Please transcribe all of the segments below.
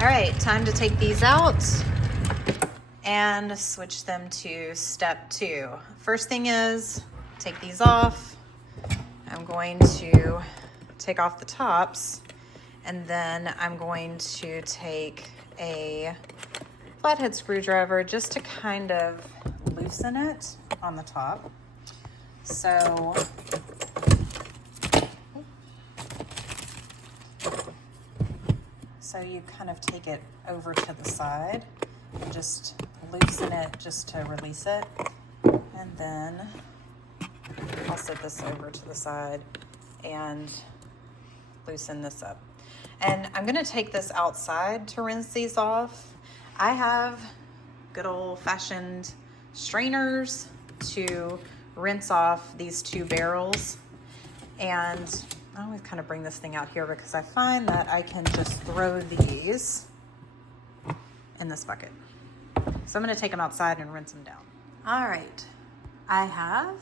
All right, time to take these out and switch them to step 2. First thing is, take these off. I'm going to take off the tops, and then I'm going to take a flathead screwdriver just to kind of loosen it on the top. So you kind of take it over to the side and just loosen it just to release it. And then I'll set this over to the side and loosen this up. And I'm gonna take this outside to rinse these off. I have good old-fashioned strainers to rinse off these 2 barrels. And I always kind of bring this thing out here because I find that I can just throw these in this bucket. So I'm gonna take them outside and rinse them down. All right, I have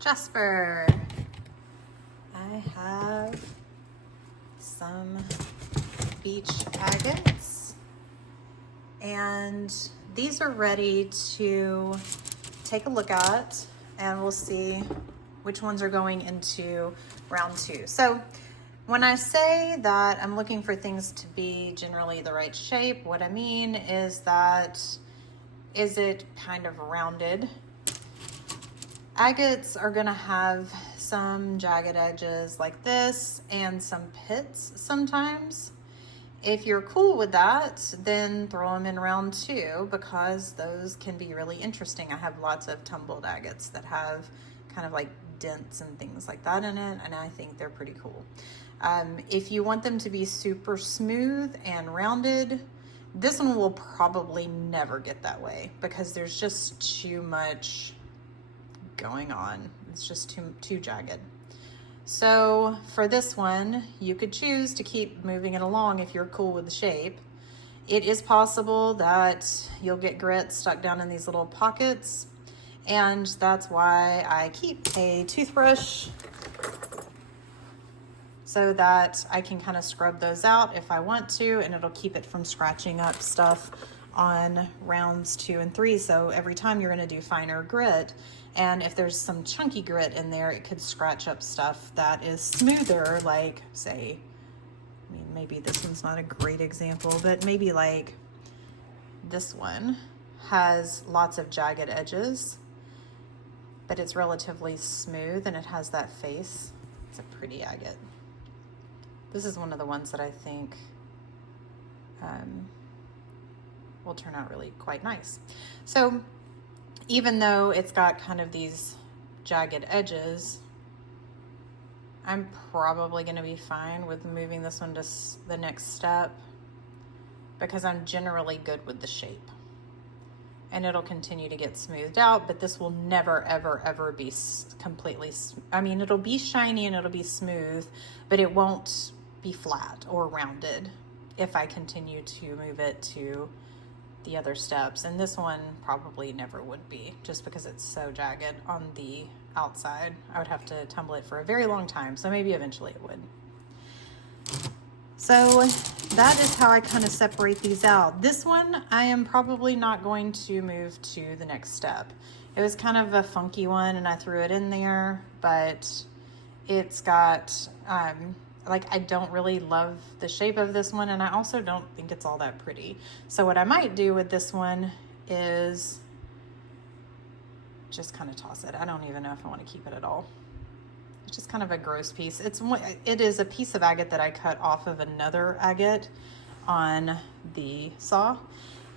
Jasper. I have some beach agates. And these are ready to take a look at, and we'll see which ones are going into round 2. So when I say that I'm looking for things to be generally the right shape, what I mean is that, is it kind of rounded? Agates are gonna have some jagged edges like this and some pits sometimes. If you're cool with that, then throw them in round 2 because those can be really interesting. I have lots of tumbled agates that have kind of like dents and things like that in it, and I think they're pretty cool. If you want them to be super smooth and rounded, this one will probably never get that way because there's just too much going on. It's just too jagged. So for this one, you could choose to keep moving it along if you're cool with the shape. It is possible that you'll get grit stuck down in these little pockets, and that's why I keep a toothbrush so that I can kind of scrub those out if I want to, and it'll keep it from scratching up stuff on rounds 2 and 3. So every time you're going to do finer grit, and if there's some chunky grit in there, it could scratch up stuff that is smoother, like say, I mean, maybe this one's not a great example, but maybe like this one has lots of jagged edges, but it's relatively smooth and it has that face. It's a pretty agate. This is one of the ones that I think will turn out really quite nice. So even though it's got kind of these jagged edges, I'm probably going to be fine with moving this one to the next step because I'm generally good with the shape. And it'll continue to get smoothed out, but this will never, ever, ever be completely, I mean, it'll be shiny and it'll be smooth, but it won't be flat or rounded if I continue to move it to the other steps. And this one probably never would be, just because it's so jagged on the outside. I would have to tumble it for a very long time, so maybe eventually it would. So that is how I kind of separate these out. This one, I am probably not going to move to the next step. It was kind of a funky one and I threw it in there, but it's got, like, I don't really love the shape of this one, and I also don't think it's all that pretty. So what I might do with this one is just kind of toss it. I don't even know if I want to keep it at all. It's just kind of a gross piece. It is a piece of agate that I cut off of another agate on the saw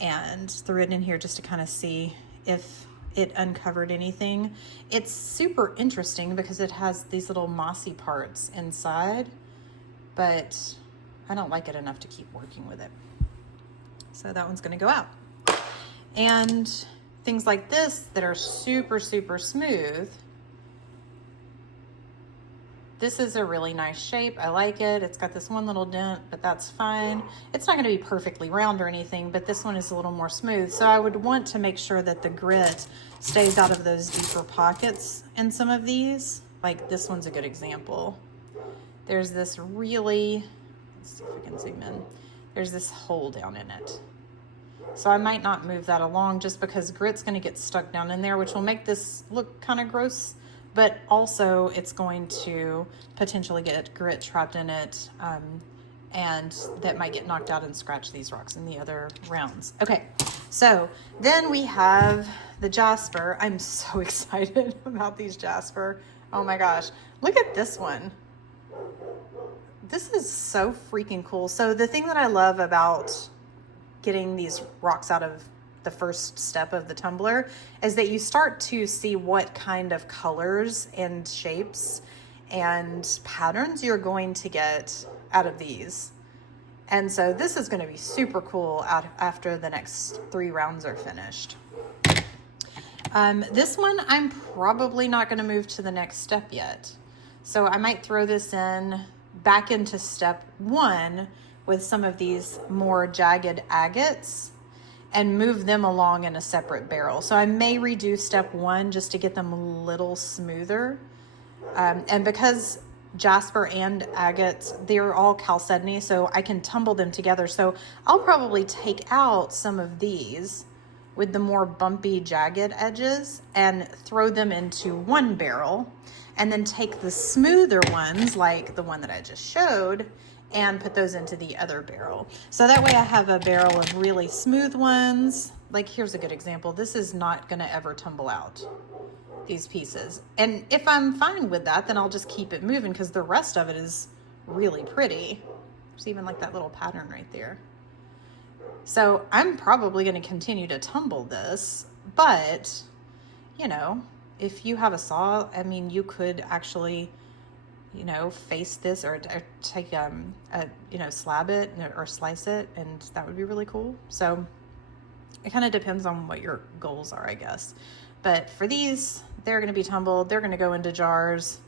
and threw it in here just to kind of see if it uncovered anything. It's super interesting because it has these little mossy parts inside, but I don't like it enough to keep working with it. So that one's going to go out. And things like this that are super, super smooth, this is a really nice shape. I like it. It's got this one little dent, but that's fine. It's not going to be perfectly round or anything, but this one is a little more smooth. So I would want to make sure that the grit stays out of those deeper pockets in some of these. Like this one's a good example. There's this really Let's see if I can zoom in. There's this hole down in it. So I might not move that along just because grit's going to get stuck down in there, which will make this look kind of gross, but also it's going to potentially get grit trapped in it, and that might get knocked out and scratch these rocks in the other rounds. Okay, so then we have the jasper. I'm so excited about these jasper. Oh my gosh, look at this one. This is so freaking cool. So the thing that I love about getting these rocks out of the first step of the tumbler is that you start to see what kind of colors and shapes and patterns you're going to get out of these. And so this is going to be super cool after the next 3 rounds are finished. This one, I'm probably not going to move to the next step yet. So I might throw this in back into step 1 with some of these more jagged agates and move them along in a separate barrel. So I may redo step 1 just to get them a little smoother. And because jasper and agates, they're all chalcedony, so I can tumble them together. So I'll probably take out some of these with the more bumpy, jagged edges and throw them into one barrel, and then take the smoother ones, like the one that I just showed, and put those into the other barrel. So that way I have a barrel of really smooth ones. Like here's a good example. This is not gonna ever tumble out, these pieces. And if I'm fine with that, then I'll just keep it moving because the rest of it is really pretty. There's even like that little pattern right there. So I'm probably gonna continue to tumble this, but you know, if you have a saw, I mean, you could actually, you know, face this or take you know, slab it or slice it, and that would be really cool. So it kind of depends on what your goals are, I guess. But for these, they're going to be tumbled, they're going to go into jars,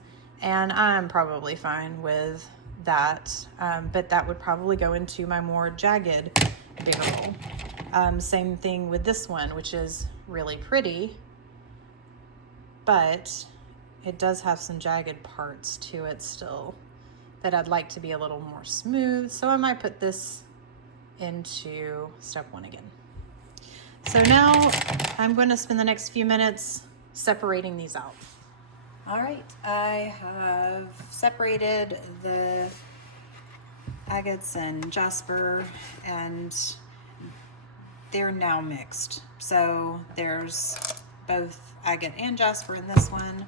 and I'm probably fine with that. But that would probably go into my more jagged barrel. Same thing with this one, which is really pretty, but it does have some jagged parts to it still that I'd like to be a little more smooth. So I might put this into step 1 again. So now I'm going to spend the next few minutes separating these out. All right, I have separated the agates and jasper, and they're now mixed. So there's both agate and jasper in this one,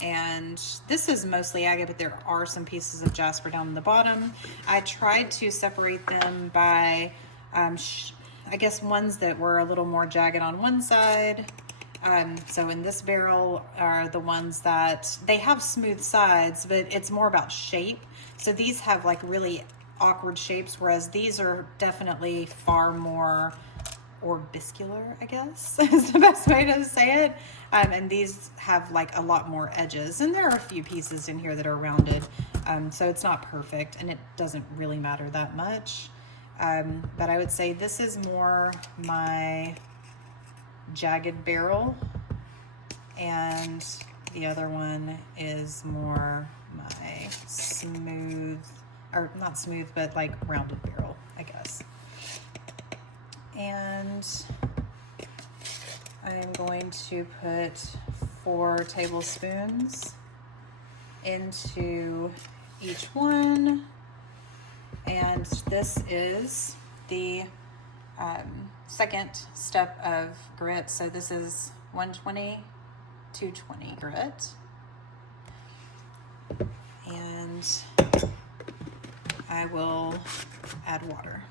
and this is mostly agate, but there are some pieces of jasper down in the bottom. I tried to separate them by I guess ones that were a little more jagged on one side. So in this barrel are the ones that they have smooth sides, but it's more about shape. So these have like really awkward shapes, whereas these are definitely far more orbiscular, I guess is the best way to say it. And these have like a lot more edges, and there are a few pieces in here that are rounded. So it's not perfect, and it doesn't really matter that much. But I would say this is more my jagged barrel, and the other one is more my smooth, or not smooth, but like rounded barrel, I guess. And I am going to put 4 tablespoons into each one. And this is the second step of grit. So this is 120, 220 grit. And I will add water.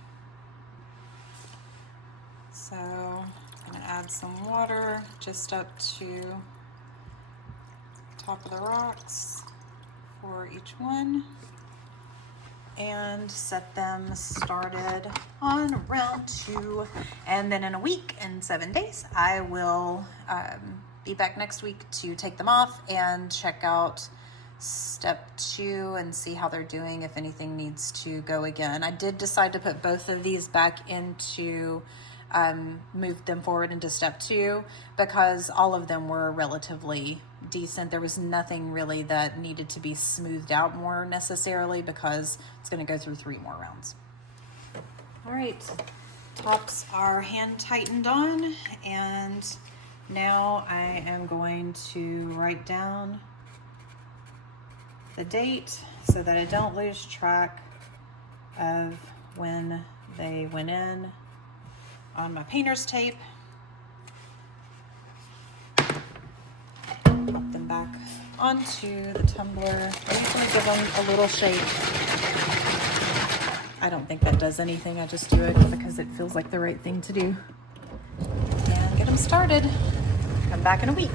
So I'm going to add some water just up to the top of the rocks for each one, and set them started on round 2. And then in a week and 7 days, I will be back next week to take them off and check out step 2 and see how they're doing, if anything needs to go again. I did decide to put both of these back into move them forward into step 2 because all of them were relatively decent. There was nothing really that needed to be smoothed out more necessarily because it's going to go through 3 more rounds. All right, tops are hand tightened on, and now I am going to write down the date so that I don't lose track of when they went in on my painter's tape. Pop them back onto the tumbler. I'm just going to give them a little shake. I don't think that does anything. I just do it because it feels like the right thing to do. And get them started. Come back in a week.